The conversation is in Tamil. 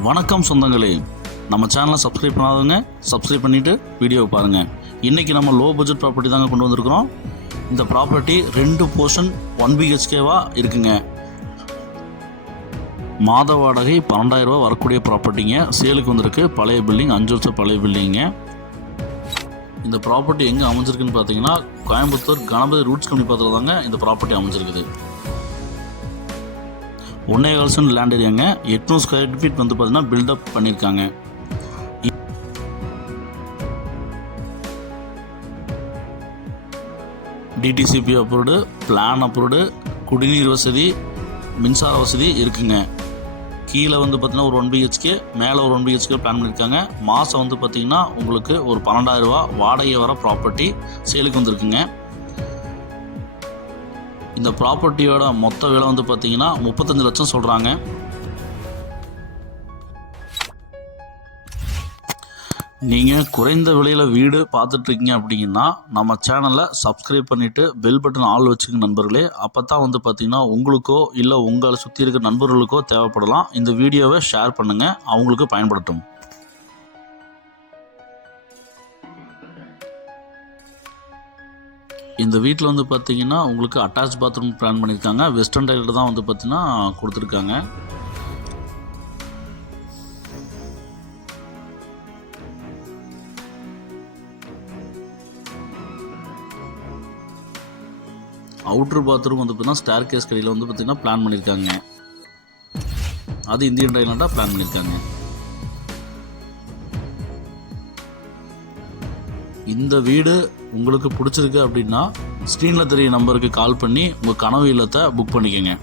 வணக்கம் சொந்தங்களே. நம்ம சேனலை சப்ஸ்கிரைப் பண்ணாதவங்க சப்ஸ்கிரைப் பண்ணிவிட்டு வீடியோவை பாருங்கள் இன்றைக்கி நம்ம லோ பட்ஜெட் ப்ராப்பர்ட்டி தாங்க கொண்டு வந்திருக்கிறோம். இந்த ப்ராப்பர்ட்டி ரெண்டு போர்ஷன் ஒன் பிஹெச்கேவாக இருக்குங்க. மாத வாடகை பன்னெண்டாயிரரூபா வரக்கூடிய ப்ராப்பர்ட்டிங்க சேலுக்கு வந்திருக்கு. பழைய பில்டிங் அஞ்சு வருஷம் பழைய பில்டிங்க இந்த ப்ராப்பர்ட்டி எங்கே அமைஞ்சிருக்குன்னு பார்த்தீங்கன்னா கோயம்புத்தூர் கணபதி ரூட்ஸ் கம்பெனி பார்த்துல தாங்க இந்த ப்ராப்பர்ட்டி அமைஞ்சிருக்குது. ஒன்னே கால்சன் லேண்ட் ஏரியாங்க எட்நூறு ஸ்கொயர் ஃபீட் வந்து பார்த்தீங்கன்னா பில்டப் பண்ணியிருக்காங்க டிடிசிபி அப்ரூவ்டு பிளான் அப்ரூவ்டு குடிநீர் வசதி மின்சார வசதி இருக்குங்க. கீழே வந்து பார்த்தீங்கன்னா ஒரு ஒன் பிஹெச்கே மேலே ஒரு ஒன் பிஹெச்கே பிளான் பண்ணியிருக்காங்க மாதம் வந்து பார்த்திங்கன்னா உங்களுக்கு ஒரு பன்னெண்டாயிரம் ரூபா வாடகை வர ப்ராப்பர்ட்டி சேலுக்கு வந்திருக்குங்க. இந்த ப்ராப்பர்ட்டியோட மொத்த விலை வந்து பார்த்தீங்கன்னா முப்பத்தஞ்சு லட்சம் சொல்கிறாங்க நீங்கள் குறைந்த விலையில் வீடு பார்த்துட்ருக்கீங்க அப்படின்னா நம்ம சேனலை சப்ஸ்கிரைப் பண்ணிவிட்டு பெல் பட்டன் ஆள் வச்சுக்க நண்பர்களே. அப்போ தான் வந்து பார்த்திங்கன்னா உங்களுக்கோ இல்லை உங்களை சுற்றி இருக்க நண்பர்களுக்கோ தேவைப்படலாம். இந்த வீடியோவை ஷேர் பண்ணுங்கள் அவங்களுக்கு பயன்படட்டும் இந்த வீட்டில் வந்து பார்த்தீங்கன்னா உங்களுக்கு அட்டாச் பாத்ரூம் பிளான் பண்ணியிருக்காங்க வெஸ்டர்ன் டைலில் தான் வந்து பார்த்தீங்கன்னா கொடுத்துருக்காங்க. அவுட்ரு பாத்ரூம் வந்து பார்த்தீங்கன்னா ஸ்டார் கேஸ் கடையில் வந்து பார்த்தீங்கன்னா பிளான் பண்ணியிருக்காங்க அது இந்தியன் டைலாண்டாக பிளான் பண்ணியிருக்காங்க இந்த வீடு உங்களுக்கு பிடிச்சிருக்கு அப்படின்னா ஸ்க்ரீனில் தெரிய நம்பருக்கு கால் பண்ணி உங்கள் கனவு இல்லத்தை புக் பண்ணிக்கோங்க.